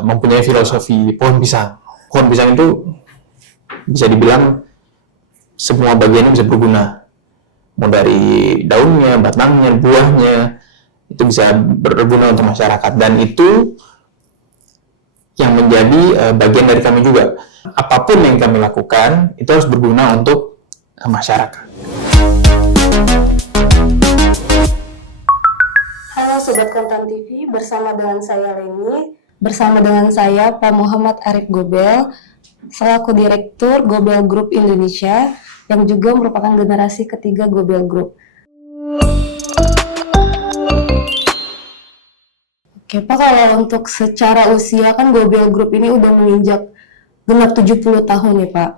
mempunyai filosofi pohon pisang. Pohon pisang itu bisa dibilang semua bagiannya bisa berguna, mau dari daunnya, batangnya, buahnya, itu bisa berguna untuk masyarakat, dan itu yang menjadi bagian dari kami juga. Apapun yang kami lakukan itu harus berguna untuk masyarakat. Halo Sobat Konten TV, bersama dengan saya Leni, bersama dengan saya Pak Muhammad Arif Gobel, selaku Direktur Gobel Group Indonesia, yang juga merupakan generasi ketiga Gobel Group. Oke Pak, kalau untuk secara usia kan Gobel Group ini udah menginjak genap 70 tahun ya Pak.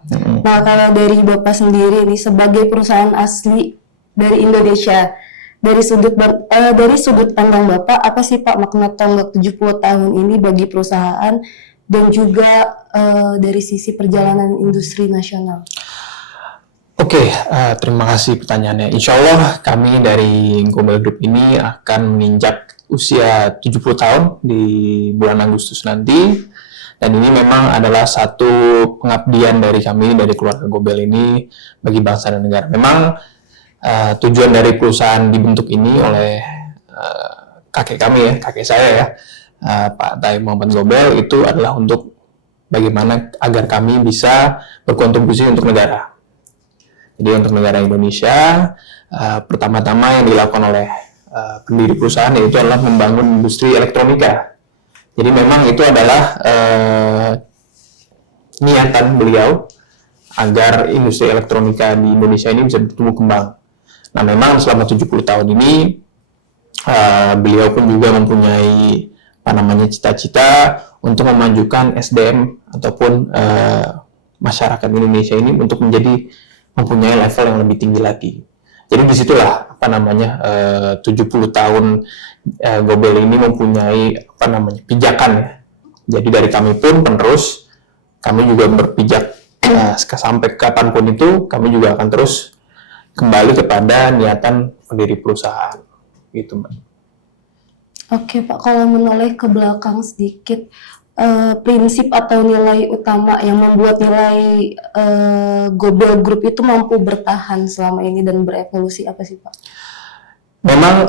Nah kalau dari Bapak sendiri nih sebagai perusahaan asli dari Indonesia, dari sudut pandang Bapak, apa sih Pak makna tonggak 70 tahun ini bagi perusahaan dan juga dari sisi perjalanan industri nasional? Oke, terima kasih pertanyaannya. Insya Allah kami dari Gobel Group ini akan menginjak usia 70 tahun di bulan Agustus nanti. Dan ini memang adalah satu pengabdian dari kami, dari keluarga Gobel ini bagi bangsa dan negara. Memang tujuan dari perusahaan dibentuk ini oleh kakek kami ya, kakek saya ya, Pak Taib Muhammad Gobel, itu adalah untuk bagaimana agar kami bisa berkontribusi untuk negara. Jadi untuk negara Indonesia, pertama-tama yang dilakukan oleh pendiri perusahaan yaitu adalah membangun industri elektronika. Jadi memang itu adalah niatan beliau agar industri elektronika di Indonesia ini bisa bertumbuh kembang. Nah memang selama 70 tahun ini beliau pun juga mempunyai cita-cita untuk memajukan SDM ataupun masyarakat Indonesia ini untuk mempunyai level yang lebih tinggi lagi. Jadi disitulah 70 tahun Gobel ini mempunyai pijakan ya. Jadi dari kami pun penerus, kami juga berpijak sampai kapanpun itu kami juga akan terus kembali kepada niatan pendiri perusahaan gitu Mbak. Oke Pak, kalau menoleh ke belakang sedikit, prinsip atau nilai utama yang membuat nilai Gobel Group itu mampu bertahan selama ini dan berevolusi apa sih Pak? Memang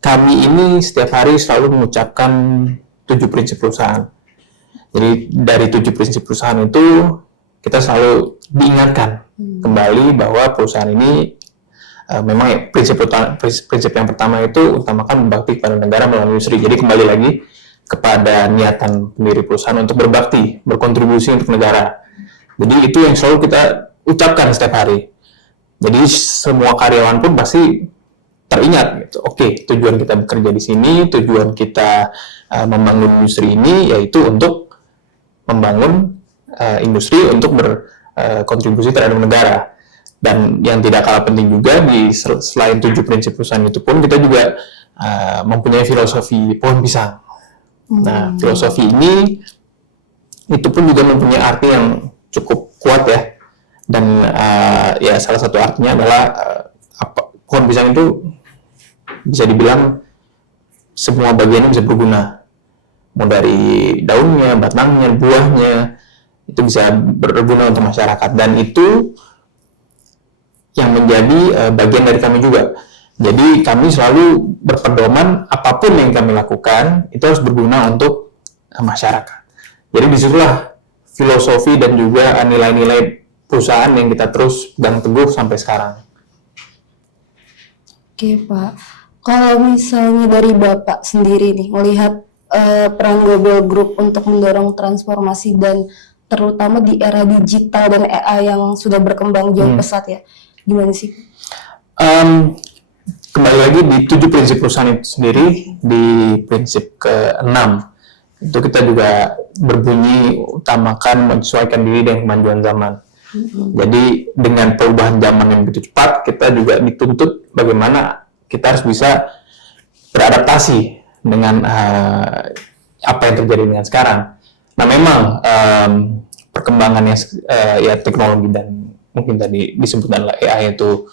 kami ini setiap hari selalu mengucapkan 7 prinsip perusahaan. Jadi dari 7 prinsip perusahaan itu kita selalu diingatkan kembali bahwa perusahaan ini memang prinsip yang pertama itu utamakan berbakti kepada negara melalui industri. Jadi kembali lagi kepada niatan pendiri perusahaan untuk berbakti, berkontribusi untuk negara. Jadi itu yang selalu kita ucapkan setiap hari. Jadi semua karyawan pun pasti teringat gitu. Oke, tujuan kita bekerja di sini, tujuan kita membangun industri ini yaitu untuk membangun industri untuk berkontribusi terhadap negara. Dan yang tidak kalah penting juga selain 7 prinsip perusahaan itu pun kita juga mempunyai filosofi pohon pisang. Nah, filosofi ini itu pun juga mempunyai arti yang cukup kuat ya. Dan ya salah satu artinya adalah pohon pisang itu bisa dibilang semua bagiannya bisa berguna. Mau dari daunnya, batangnya, buahnya, itu bisa berguna untuk masyarakat. Dan itu yang menjadi bagian dari kami juga. Jadi kami selalu berpedoman apapun yang kami lakukan itu harus berguna untuk masyarakat. Jadi disitulah filosofi dan juga nilai-nilai perusahaan yang kita terus pegang teguh sampai sekarang. Oke Pak, kalau misalnya dari Bapak sendiri nih melihat peran Gobel Group untuk mendorong transformasi dan terutama di era digital dan AI yang sudah berkembang jauh pesat ya, gimana sih? Kembali lagi di 7 prinsip perusahaan itu sendiri, di prinsip ke-6 itu kita juga berbunyi utamakan menyesuaikan diri dengan kemajuan zaman. Jadi dengan perubahan zaman yang begitu cepat, kita juga dituntut bagaimana kita harus bisa beradaptasi dengan apa yang terjadi dengan sekarang. Nah memang perkembangannya ya teknologi dan mungkin tadi disebutkan AI itu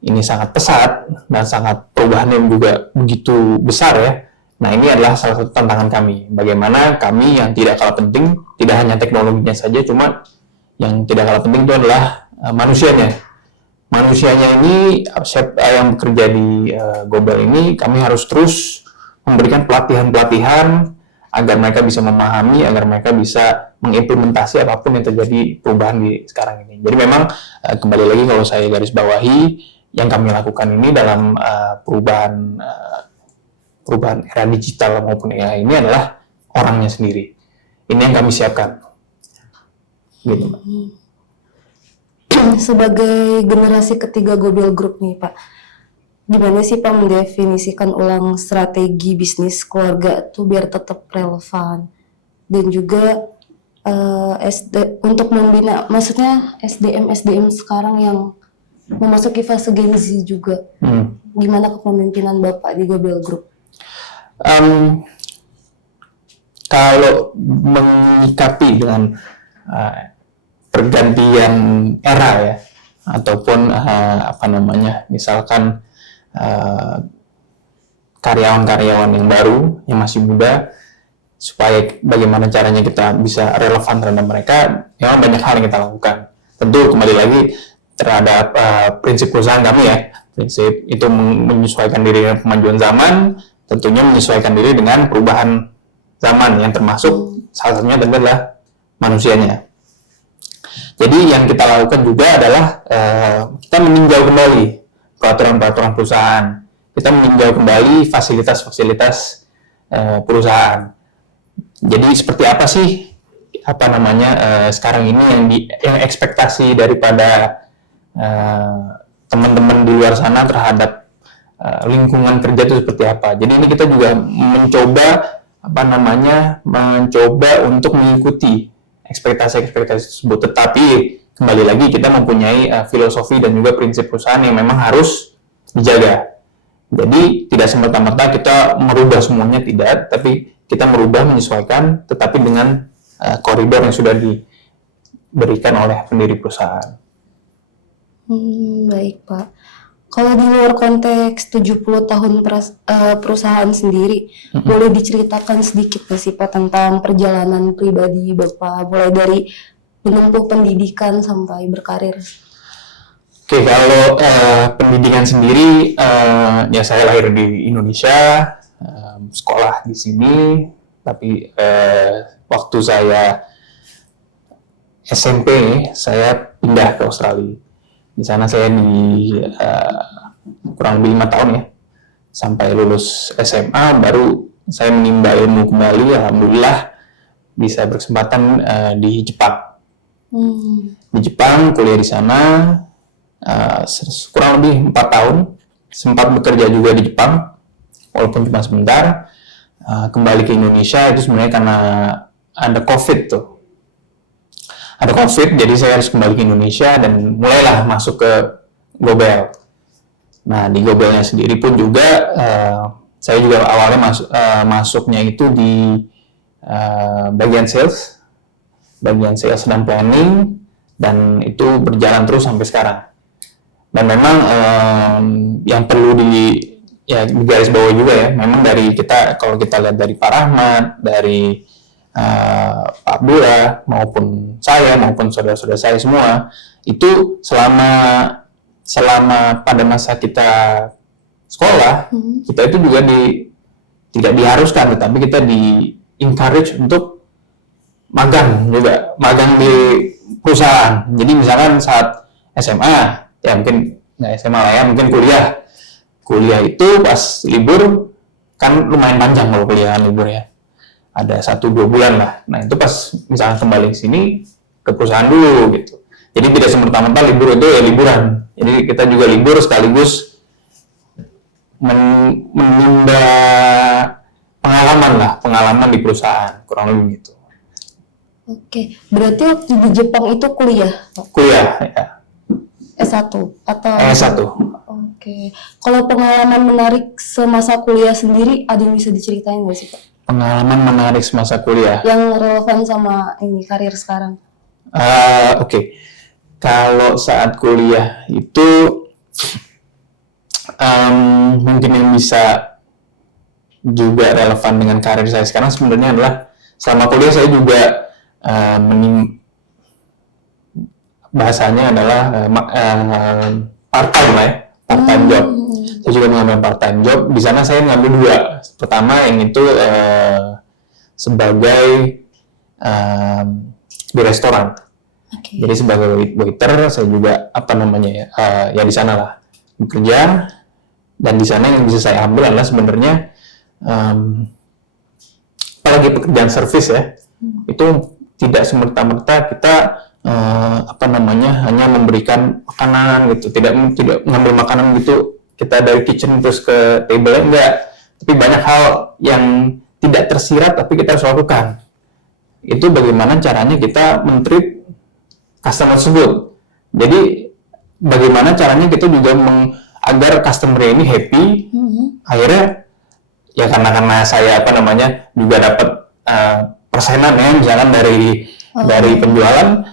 ini sangat pesat dan sangat perubahannya juga begitu besar ya. Nah, ini adalah salah satu tantangan kami. Bagaimana kami yang tidak kalah penting, tidak hanya teknologinya saja, cuma yang tidak kalah penting itu adalah manusianya. Manusianya ini, yang bekerja di Gobel ini, kami harus terus memberikan pelatihan-pelatihan agar mereka bisa memahami, agar mereka bisa mengimplementasi apapun yang terjadi perubahan di sekarang ini. Jadi memang kembali lagi kalau saya garis bawahi, yang kami lakukan ini dalam perubahan era digital maupun AI ini adalah orangnya sendiri. Ini yang kami siapkan. Gitu, Mbak. Sebagai generasi ketiga Gobel Group nih Pak, gimana sih Pak mendefinisikan ulang strategi bisnis keluarga tuh biar tetap relevan dan juga untuk membina, maksudnya SDM sekarang yang memasuki fase Gen Z juga. Gimana kepemimpinan Bapak di Gobel Group? Kalau menyikapi dengan pergantian era ya, ataupun misalkan karyawan-karyawan yang baru yang masih muda, supaya bagaimana caranya kita bisa relevan terhadap mereka, memang banyak hal yang kita lakukan. Tentu kembali lagi terhadap prinsip perusahaan kami ya, prinsip itu menyesuaikan diri dengan kemajuan zaman, tentunya menyesuaikan diri dengan perubahan zaman yang termasuk salah satunya adalah manusianya. Jadi yang kita lakukan juga adalah kita meninjau kembali peraturan-peraturan perusahaan, kita meninjau kembali fasilitas-fasilitas perusahaan. Jadi seperti apa sih sekarang ini yang ekspektasi daripada teman-teman di luar sana terhadap lingkungan kerja itu seperti apa. Jadi ini kita juga mencoba untuk mengikuti ekspektasi-ekspektasi tersebut. Tetapi kembali lagi kita mempunyai filosofi dan juga prinsip perusahaan yang memang harus dijaga. Jadi tidak semata-mata kita merubah semuanya, tidak, tapi kita merubah, menyesuaikan, tetapi dengan koridor yang sudah diberikan oleh pendiri perusahaan. Baik Pak. Kalau di luar konteks 70 tahun perusahaan sendiri, boleh diceritakan sedikit nggak sih Pak tentang perjalanan pribadi Bapak, mulai dari menempuh pendidikan sampai berkarir? Oke, kalau pendidikan sendiri, ya saya lahir di Indonesia, sekolah di sini, tapi waktu saya SMP, saya pindah ke Australia. Di sana saya kurang lebih 5 tahun ya, sampai lulus SMA, baru saya menimba ilmu kembali, alhamdulillah bisa berkesempatan di Jepang. Di Jepang, kuliah di sana, kurang lebih 4 tahun, sempat bekerja juga di Jepang, walaupun cuma sebentar. Kembali ke Indonesia itu sebenarnya karena ada COVID tuh. Ada COVID, jadi saya harus kembali ke Indonesia dan mulailah masuk ke Gobel. Nah, di Gobelnya sendiri pun juga saya juga awalnya masuknya itu di bagian sales dan planning, dan itu berjalan terus sampai sekarang. Dan memang yang perlu digaris bawah juga ya, memang dari kita, kalau kita lihat dari Pak Rahmat, dari Pak Abdullah, maupun saya, maupun saudara-saudara saya semua, itu selama pada masa kita sekolah, kita itu juga tidak diharuskan, tetapi kita di-encourage untuk magang di perusahaan. Jadi misalkan saat SMA, ya mungkin nggak SMA lah ya, mungkin kuliah itu pas libur, kan lumayan panjang kalau kuliah libur ya, ada 1-2 bulan lah. Nah itu pas misalkan kembali ke sini, ke perusahaan dulu gitu. Jadi tidak semerta-merta libur itu ya liburan. Jadi kita juga libur sekaligus menimba pengalaman di perusahaan, kurang lebih gitu. Oke, berarti waktu di Jepang itu kuliah? Kuliah, ya. S1 atau? S1. Oke, kalau pengalaman menarik semasa kuliah sendiri, ada yang bisa diceritain nggak sih Pak? Pengalaman menarik semasa kuliah? Yang relevan sama ini karir sekarang? Oke. Kalau saat kuliah itu mungkin yang bisa juga relevan dengan karir saya sekarang sebenarnya adalah selama kuliah saya juga bahasanya adalah part time lah ya, part time job. Saya juga mengambil part time job. Di sana saya mengambil dua. Pertama yang itu sebagai di restoran. Oke. Jadi sebagai waiter saya juga ya di sana lah bekerja. Dan di sana yang bisa saya ambil adalah sebenarnya apalagi pekerjaan servis ya, itu tidak semerta-merta kita hanya memberikan makanan gitu, tidak mengambil makanan gitu kita dari kitchen terus ke table, enggak, tapi banyak hal yang tidak tersirat tapi kita harus lakukan. Itu bagaimana caranya kita men-treat customer tersebut. Jadi bagaimana caranya kita juga agar customer ini happy. Akhirnya ya karena saya juga dapat persenan ya, misalkan dari penjualan,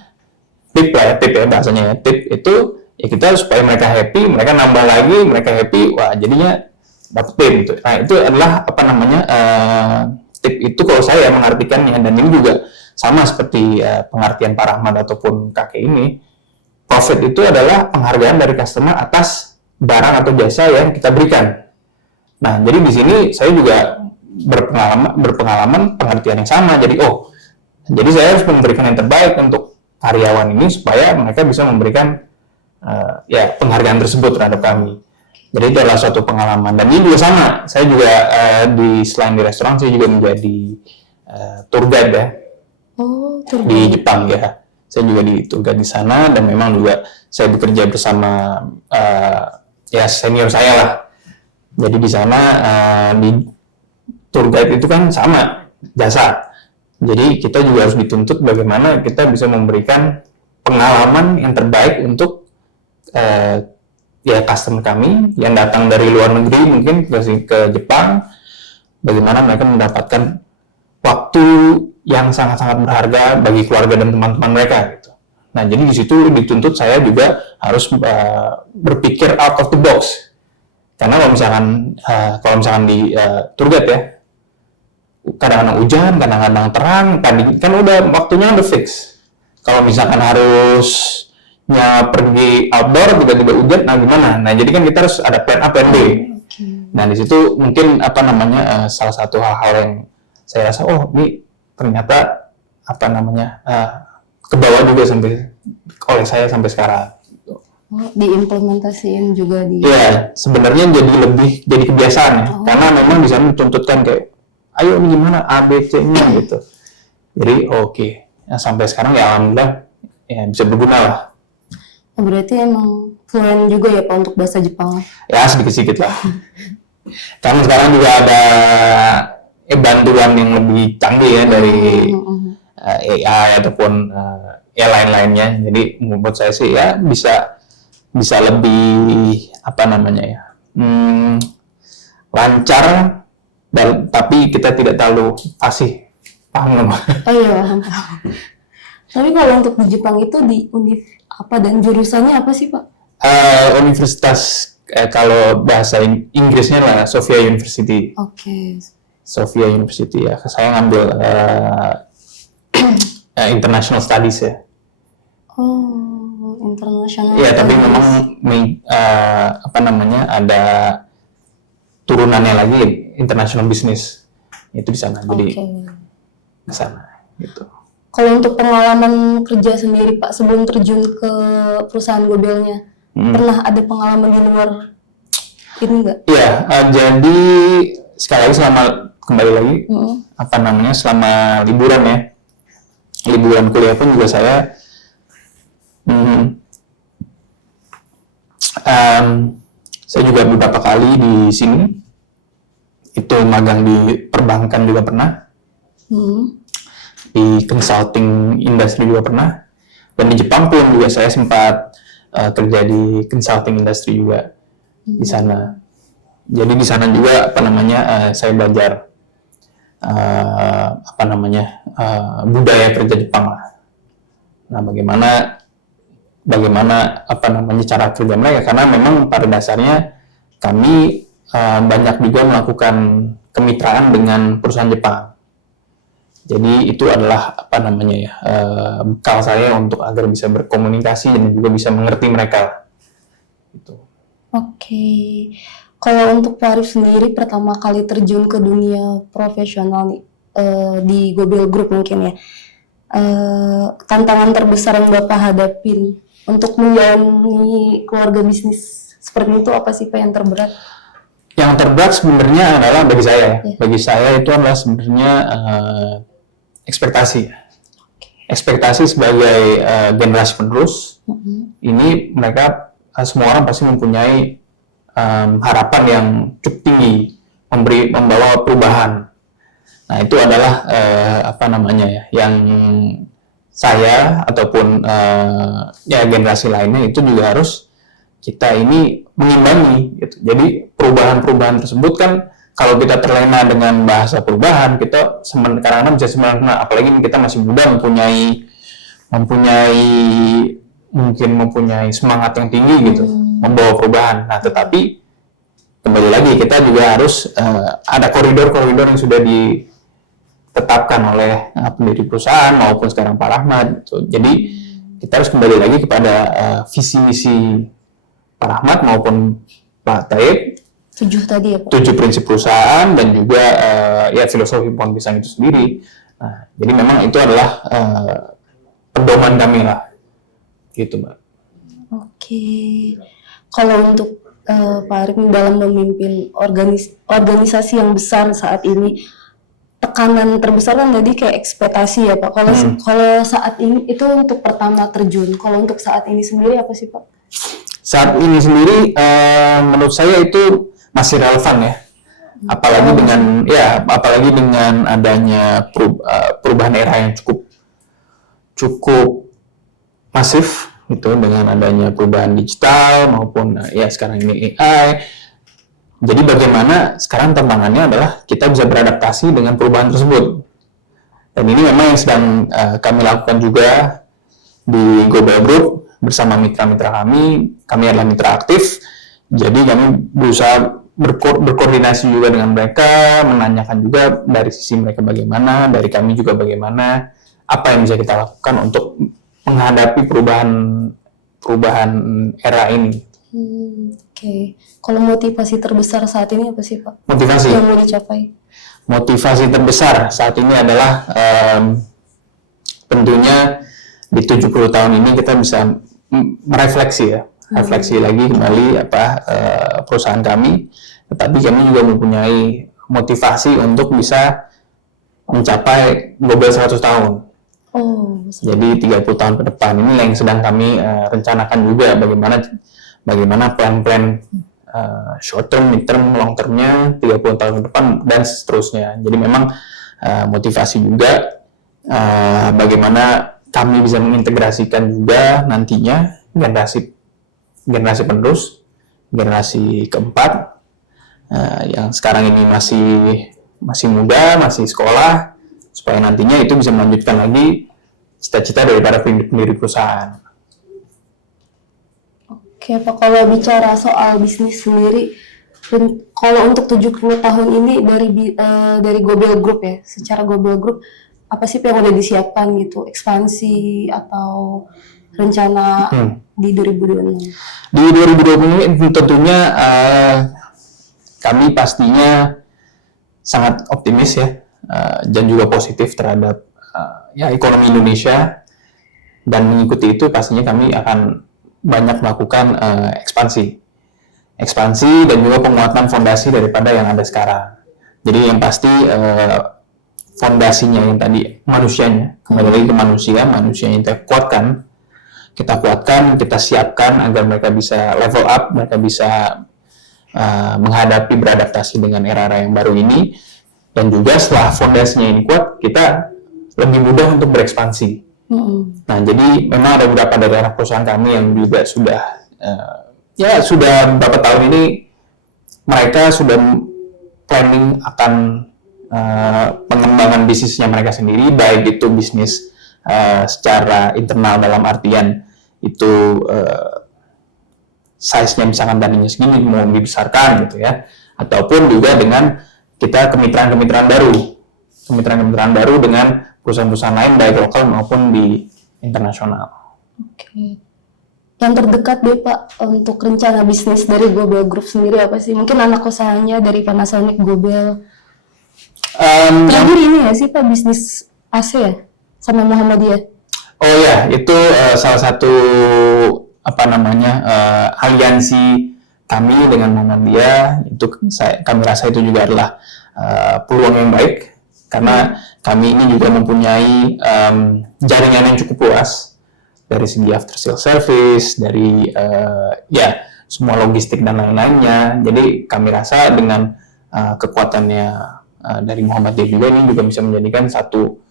tip ya bahasanya, tip itu ya kita supaya mereka happy, mereka nambah lagi, mereka happy, wah jadinya dapat tip gitu. Nah itu adalah tip itu kalau saya mengartikannya, dan ini juga sama seperti pengertian Pak Rahmat ataupun kakek ini, profit itu adalah penghargaan dari customer atas barang atau jasa yang kita berikan. Nah, jadi di sini saya juga berpengalaman pengertian yang sama. Jadi jadi saya harus memberikan yang terbaik untuk karyawan ini supaya mereka bisa memberikan penghargaan tersebut terhadap kami. Jadi itu adalah suatu pengalaman. Dan ini juga sama. Saya juga selain di restoran, saya juga menjadi tour guide ya. Tour guide. Di Jepang ya. Saya juga di tour guide di sana, dan memang juga saya bekerja bersama senior saya lah. Jadi di sana di tour guide itu kan sama jasa. Jadi kita juga harus dituntut bagaimana kita bisa memberikan pengalaman yang terbaik untuk customer kami yang datang dari luar negeri mungkin ke Jepang. Bagaimana mereka mendapatkan waktu yang sangat-sangat berharga bagi keluarga dan teman-teman mereka gitu. Nah, jadi di situ dituntut saya juga harus berpikir out of the box. Karena kalau misalkan di tour guide ya, kadang-kadang hujan, kadang-kadang terang, kan udah waktunya udah fix. Kalau misalkan harusnya pergi outdoor, tiba-tiba hujan, nah gimana? Nah, jadi kan kita harus ada plan A, plan B. Nah, di situ mungkin salah satu hal-hal yang saya rasa, ini ternyata kebawa juga oleh saya sampai sekarang. Diimplementasiin juga di. Iya, sebenarnya jadi kebiasaan ya. Karena memang di sana dituntutkan kayak, ayo ini gimana A, B, C-nya gitu. Jadi nah, sampai sekarang ya alhamdulillah ya bisa berguna lah. Berarti emang fluent juga ya Pak untuk bahasa Jepang? Ya sedikit-sedikit lah. Karena sekarang juga ada bantuan yang lebih canggih ya dari AI ataupun lain-lainnya. Jadi menurut saya sih ya bisa lebih lancar, tapi kita tidak terlalu fasih. Paham nggak? Iya, paham. Tapi kalau untuk di Jepang itu di univ apa dan jurusannya apa sih Pak? Universitas kalau bahasa Inggrisnya lah Sophia University. Oke. Sophia University ya. Saya ngambil International Studies ya. International. Iya, tapi memang ada turunannya lagi International Business itu di sana. Jadi ke sana gitu. Kalau untuk pengalaman kerja sendiri Pak sebelum terjun ke perusahaan Gobelnya, pernah ada pengalaman di luar ini enggak? Iya, jadi sekali lagi selama liburan ya. Liburan kuliah pun juga saya juga beberapa kali di sini itu magang di perbankan juga pernah, di consulting industry juga pernah, dan di Jepang pun juga saya sempat kerja di consulting industry juga di sana. Jadi di sana juga saya belajar budaya kerja Jepang lah. Nah, bagaimana cara kerja mereka, karena memang pada dasarnya kami banyak juga melakukan kemitraan dengan perusahaan Jepang. Jadi itu adalah bekal saya untuk agar bisa berkomunikasi dan juga bisa mengerti mereka. Gitu. Oke. Kalau untuk Pak Arif sendiri pertama kali terjun ke dunia profesional nih, di Gobel Group mungkin ya, tantangan terbesar yang Bapak hadapin untuk menjalani keluarga bisnis seperti itu apa sih Pak yang terberat? Yang terberat sebenarnya adalah bagi saya, bagi saya itu adalah sebenarnya ekspektasi. Ekspektasi sebagai generasi penerus, ini mereka semua orang pasti mempunyai harapan yang cukup tinggi, membawa perubahan. Nah itu adalah yang saya ataupun generasi lainnya itu juga harus kita ini mengimbangi. Gitu. Jadi perubahan-perubahan tersebut kan kalau kita terlena dengan bahasa perubahan, kita kadang-kadang bisa sebenarnya, apalagi kita masih muda mempunyai semangat yang tinggi gitu, membawa perubahan. Nah, tetapi kembali lagi kita juga harus ada koridor-koridor yang sudah ditetapkan oleh pendiri perusahaan maupun sekarang Pak Rahmat. Gitu. Jadi kita harus kembali lagi kepada visi misi Pak Rahmat maupun Pak Taib. 7 tadi ya Pak? 7 prinsip perusahaan dan juga filosofi pohon pisang itu sendiri. Nah, jadi memang itu adalah pedoman kami lah, gitu Mbak. Oke. Kalau untuk Pak Arif dalam memimpin organisasi yang besar saat ini, tekanan terbesar kan tadi kayak ekspektasi ya Pak. Kalau saat ini itu untuk pertama terjun. Kalau untuk saat ini sendiri apa sih Pak? Saat ini sendiri menurut saya itu masih relevan ya, apalagi dengan adanya perubahan era yang cukup masif gitu, dengan adanya perubahan digital maupun sekarang ini AI. Jadi bagaimana sekarang tantangannya adalah kita bisa beradaptasi dengan perubahan tersebut, dan ini memang yang sedang kami lakukan juga di Gobel Group bersama mitra-mitra kami adalah mitra aktif, jadi kami berusaha berkoordinasi juga dengan mereka, menanyakan juga dari sisi mereka bagaimana, dari kami juga bagaimana, apa yang bisa kita lakukan untuk menghadapi perubahan era ini. Oke. Kalau motivasi terbesar saat ini apa sih Pak? Motivasi yang mau dicapai? Motivasi terbesar saat ini adalah tentunya di 70 tahun ini kita bisa merefleksi refleksi lagi kembali perusahaan kami, tetapi kami juga mempunyai motivasi untuk bisa mencapai Gobel 100 tahun. Jadi 30 tahun ke depan ini yang sedang kami rencanakan juga, bagaimana plan-plan short term, mid term, long termnya 30 tahun ke depan dan seterusnya. Jadi memang motivasi juga bagaimana kami bisa mengintegrasikan juga nantinya generasi penerus, generasi keempat yang sekarang ini masih muda, masih sekolah, supaya nantinya itu bisa melanjutkan lagi cita-cita daripada pendiri perusahaan. Oke Pak, kalau bicara soal bisnis sendiri, kalau untuk 70 tahun ini dari Gobel Group ya, secara Gobel Group, apa sih yang udah disiapkan gitu, ekspansi atau rencana di 2026? Di 2020 ini tentunya kami pastinya sangat optimis ya, dan juga positif terhadap ekonomi Indonesia, dan mengikuti itu pastinya kami akan banyak melakukan ekspansi dan juga penguatan fondasi daripada yang ada sekarang. Jadi yang pasti fondasinya yang tadi manusianya, kembali lagi ke manusia yang kita kuatkan, kita siapkan agar mereka bisa level up, mereka bisa menghadapi beradaptasi dengan era-era yang baru ini, dan juga setelah fondasinya ini kuat, kita lebih mudah untuk berekspansi. Nah, jadi memang ada beberapa dari anak perusahaan kami yang juga sudah beberapa tahun ini mereka sudah planning akan pengembangan bisnisnya mereka sendiri, baik itu bisnis secara internal dalam artian itu size-nya misalkan tadinya segini mau dibesarkan gitu ya, ataupun juga dengan kita kemitraan baru dengan perusahaan-perusahaan lain baik lokal maupun di internasional. Oke. Yang terdekat deh Pak untuk rencana bisnis dari Gobel Group sendiri apa sih? Mungkin anak usahanya dari Panasonic Gobel. Terakhir ini ya sih Pak bisnis AC ya sama Muhammadiyah. Oh ya, itu salah satu aliansi kami dengan Muhammadiyah. Itu kami rasa itu juga adalah peluang yang baik karena kami ini juga mempunyai jaringan yang cukup luas dari segi after sales service, dari semua logistik dan lain-lainnya. Jadi kami rasa dengan kekuatannya dari Muhammadiyah juga ini juga bisa menjadikan satu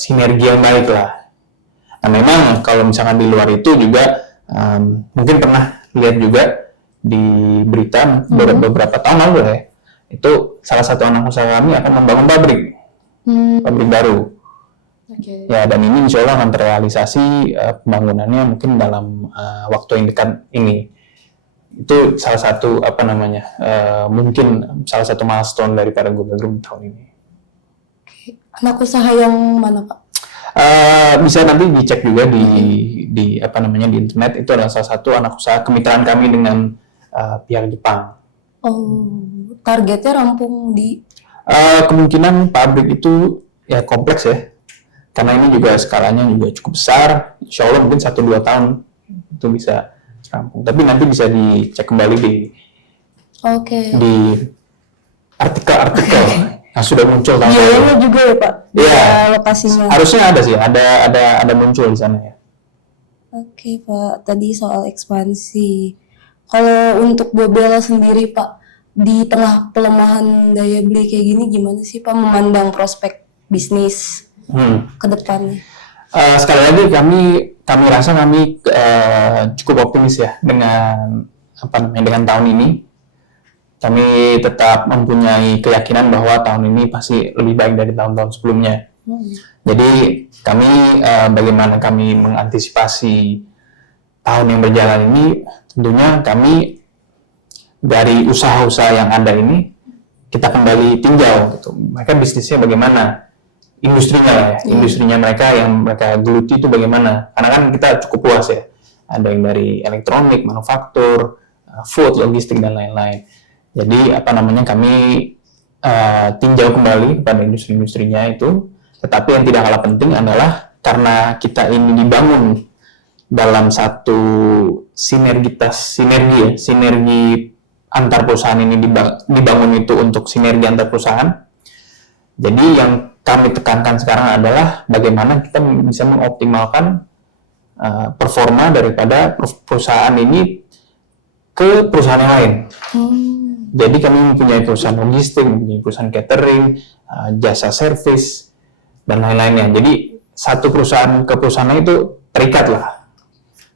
sinergi yang baik lah. Nah memang kalau misalkan di luar itu juga mungkin pernah lihat juga di berita beberapa tahun lalu ya, itu salah satu anak usaha kami akan membangun pabrik baru. Okay. Ya, dan ini insya Allah akan terrealisasi pembangunannya mungkin dalam waktu yang dekat ini. Itu salah satu mungkin salah satu milestone daripada Gobel Group tahun ini. Okay. Anak usaha yang mana Pak? Bisa nanti dicek juga di internet. Itu adalah salah satu anak usaha kemitraan kami dengan pihak Jepang. Oh, targetnya rampung di? Kemungkinan pabrik itu ya kompleks ya. Karena ini juga skalanya juga cukup besar, insya Allah mungkin 1-2 tahun itu bisa rampung. Tapi nanti bisa dicek kembali di artikel-artikel yang sudah muncul. Biayanya juga ya Pak? Iya. Lokasinya? Harusnya ada sih, ada muncul di sana ya. Oke Pak, tadi soal ekspansi. Kalau untuk Gobel sendiri Pak, di tengah pelemahan daya beli kayak gini gimana sih Pak memandang prospek bisnis ke depannya? Sekali lagi kami rasa kami cukup optimis ya dengan tahun ini. Kami tetap mempunyai keyakinan bahwa tahun ini pasti lebih baik dari tahun-tahun sebelumnya. Jadi kami bagaimana kami mengantisipasi tahun yang berjalan ini, tentunya kami dari usaha-usaha yang ada ini kita kembali tinjau gitu. Mereka bisnisnya bagaimana? Industrinya mereka yang mereka geluti itu bagaimana? Karena kan kita cukup luas ya, ada yang dari elektronik, manufaktur, food, logistik dan lain-lain. Jadi kami tinjau kembali kepada industri-industrinya itu. Tetapi yang tidak kalah penting adalah karena kita ini dibangun dalam satu sinergi antar perusahaan ini dibangun itu untuk sinergi antar perusahaan. Jadi yang kami tekankan sekarang adalah bagaimana kita bisa mengoptimalkan performa daripada perusahaan ini ke perusahaan yang lain. Jadi kami mempunyai perusahaan logistik, mempunyai perusahaan catering, jasa service, dan lain-lainnya. Jadi satu perusahaan ke perusahaan lain itu terikat lah.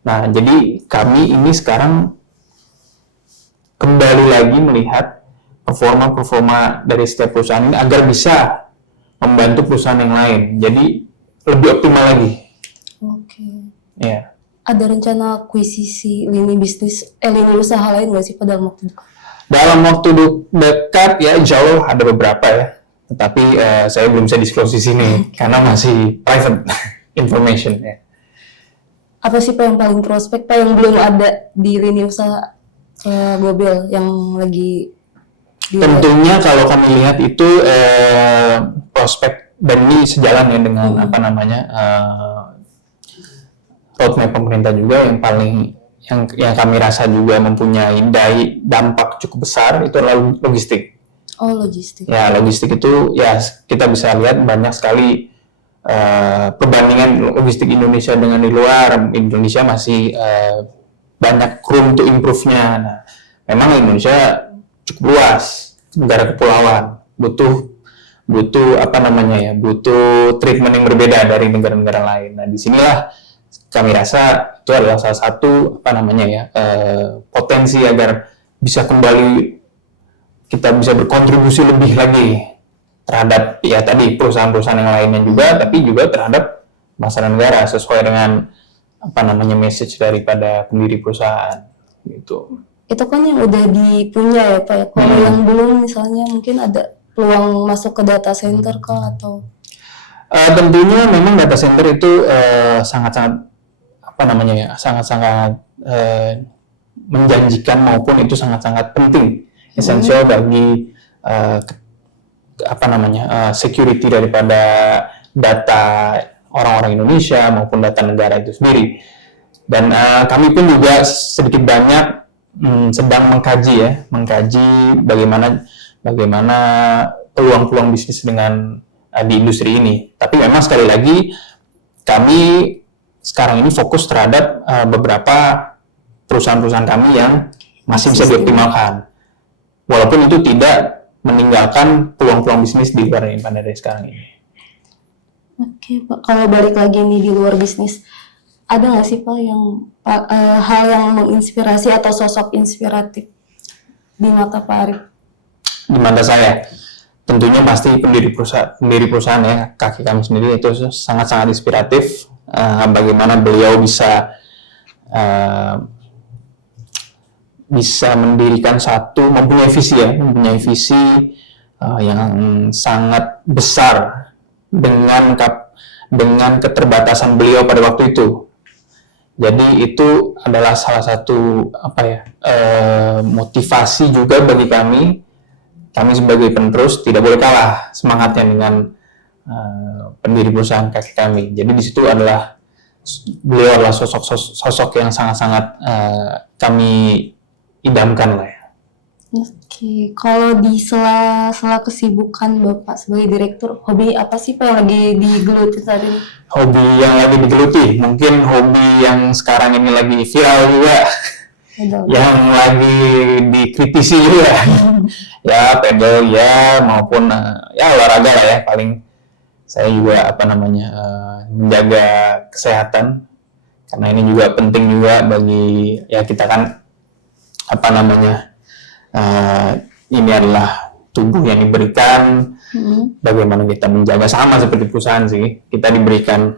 Nah, jadi kami ini sekarang kembali lagi melihat performa dari setiap perusahaan ini agar bisa membantu perusahaan yang lain. Jadi lebih optimal lagi. Oke. Ya. Ada rencana akuisisi lini usaha lain nggak sih pada waktu dekat? Dalam waktu dekat ya insya Allah ada beberapa ya. Tetapi saya belum bisa disclose di sini karena masih private information ya. Apa sih Pak yang paling prospek Pak yang belum ada di lini usaha Gobel yang lagi tentunya kalau kami lihat itu prospek dan ini sejalan ya dengan roadmap pemerintah juga yang paling yang kami rasa juga mempunyai dampak cukup besar itu adalah logistik. Oh, logistik. Ya, logistik itu ya kita bisa lihat banyak sekali perbandingan logistik Indonesia dengan di luar. Indonesia masih banyak room to improve-nya. Nah, memang Indonesia cukup luas, negara kepulauan, butuh treatment yang berbeda dari negara-negara lain. Nah, disinilah kami rasa itu adalah salah satu potensi agar bisa kembali kita bisa berkontribusi lebih lagi terhadap ya tadi perusahaan-perusahaan yang lainnya juga, tapi juga terhadap masyarakat negara sesuai dengan message daripada pendiri perusahaan gitu. itu kan yang udah dipunya ya Pak ya. Kalau yang belum misalnya mungkin ada peluang masuk ke data center kah atau? Tentunya memang data center itu sangat-sangat apa namanya ya, sangat-sangat menjanjikan maupun itu sangat-sangat penting, esensial bagi apa namanya security daripada data orang-orang Indonesia maupun data negara itu sendiri. Dan kami pun juga sedikit banyak sedang mengkaji bagaimana peluang-peluang bisnis dengan di industri ini. Tapi memang sekali lagi kami sekarang ini fokus terhadap beberapa perusahaan-perusahaan kami yang masih bisa dioptimalkan. Walaupun itu tidak meninggalkan peluang-peluang bisnis di luar dari sekarang ini. Oke Pak, kalau balik lagi nih di luar bisnis, ada nggak sih Pak yang hal yang menginspirasi atau sosok inspiratif di mata Pak Arief? Di mata saya, tentunya pasti pendiri perusahaan ya, kaki kami sendiri itu sangat-sangat inspiratif. Bagaimana beliau bisa mendirikan mempunyai visi yang sangat besar dengan keterbatasan beliau pada waktu itu. Jadi itu adalah salah satu motivasi juga bagi kami sebagai penerus tidak boleh kalah semangatnya dengan pendiri perusahaan kaki kami. Jadi di situ beliau adalah sosok yang sangat-sangat kami idamkan lah ya. Oke, kalau di sela kesibukan Bapak sebagai direktur, hobi apa sih Pak yang lagi digeluti saat ini? Hobi yang lagi digeluti, mungkin hobi yang sekarang ini lagi viral juga, yang lagi dikritisi juga, ya pedal ya maupun ya olahraga lah ya. Paling saya juga menjaga kesehatan karena ini juga penting juga bagi ya kita kan ini adalah tubuh yang diberikan, bagaimana kita menjaga, sama seperti perusahaan sih, kita diberikan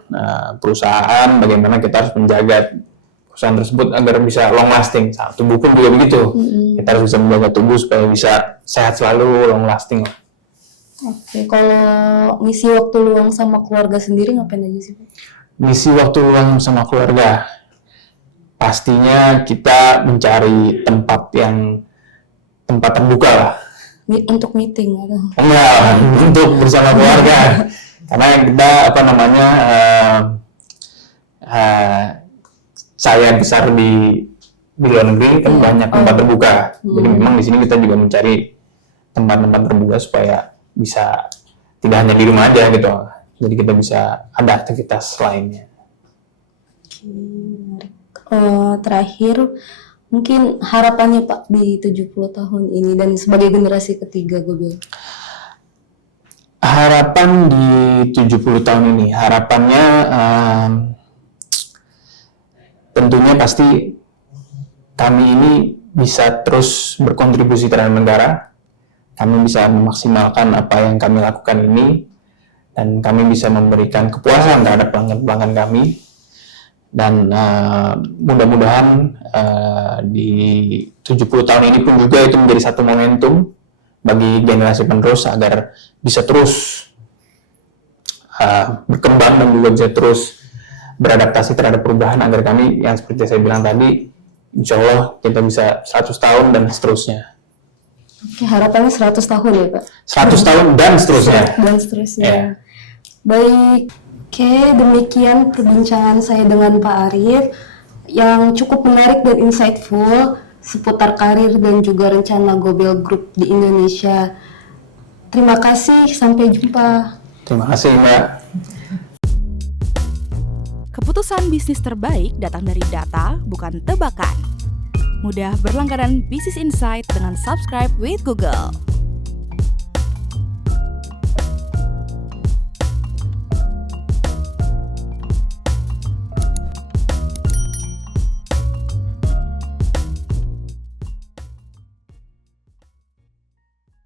perusahaan, bagaimana kita harus menjaga perusahaan tersebut agar bisa long lasting. Tubuh pun juga begitu, kita harus bisa menjaga tubuh supaya bisa sehat selalu, long lasting. Oke, kalau ngisi waktu luang sama keluarga sendiri ngapain aja sih? Ngisi waktu luang sama keluarga, pastinya kita mencari tempat terbuka lah. Untuk meeting atau? Enggak, untuk bersama keluarga. Karena kita saya besar di luar negeri kan banyak tempat terbuka. Jadi memang di sini kita juga mencari tempat-tempat terbuka supaya bisa tidak hanya di rumah aja gitu. Jadi kita bisa ada aktivitas lainnya. Terakhir, mungkin harapannya Pak di 70 tahun ini dan sebagai generasi ketiga Gobel. Harapan di 70 tahun ini, harapannya tentunya pasti kami ini bisa terus berkontribusi terhadap negara, kami bisa memaksimalkan apa yang kami lakukan ini, dan kami bisa memberikan kepuasan terhadap pelanggan-pelanggan kami. Dan mudah-mudahan di 70 tahun ini pun juga itu menjadi satu momentum bagi generasi penerus agar bisa terus berkembang dan juga bisa terus beradaptasi terhadap perubahan agar kami yang seperti saya bilang tadi, insya Allah kita bisa 100 tahun dan seterusnya. Oke, harapannya 100 tahun ya Pak? 100 tahun dan seterusnya. Dan seterusnya. Yeah. Baik. Oke, demikian perbincangan saya dengan Pak Arief yang cukup menarik dan insightful seputar karir dan juga rencana Gobel Group di Indonesia. Terima kasih, sampai jumpa. Terima kasih Mbak. Keputusan bisnis terbaik datang dari data, bukan tebakan. Mudah berlangganan Business Insight dengan subscribe with Google.